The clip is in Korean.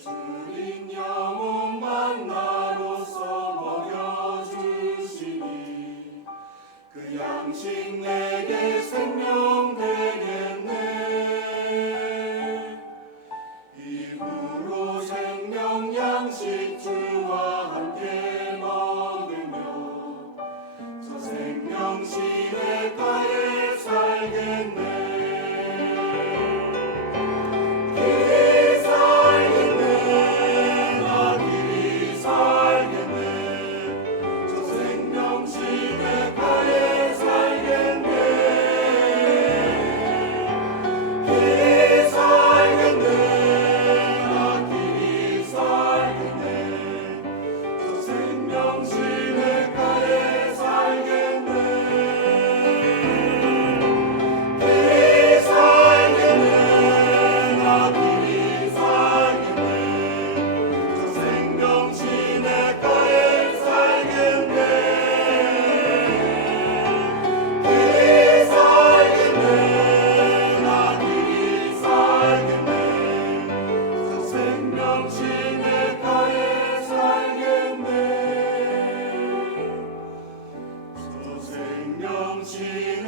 예수님 영혼 만나로서 먹여주시니 그 양식 내게 생명 되겠네. 입으로 생명 양식 주와 함께 먹으며 저 생명 시대가에 살겠네. 당신.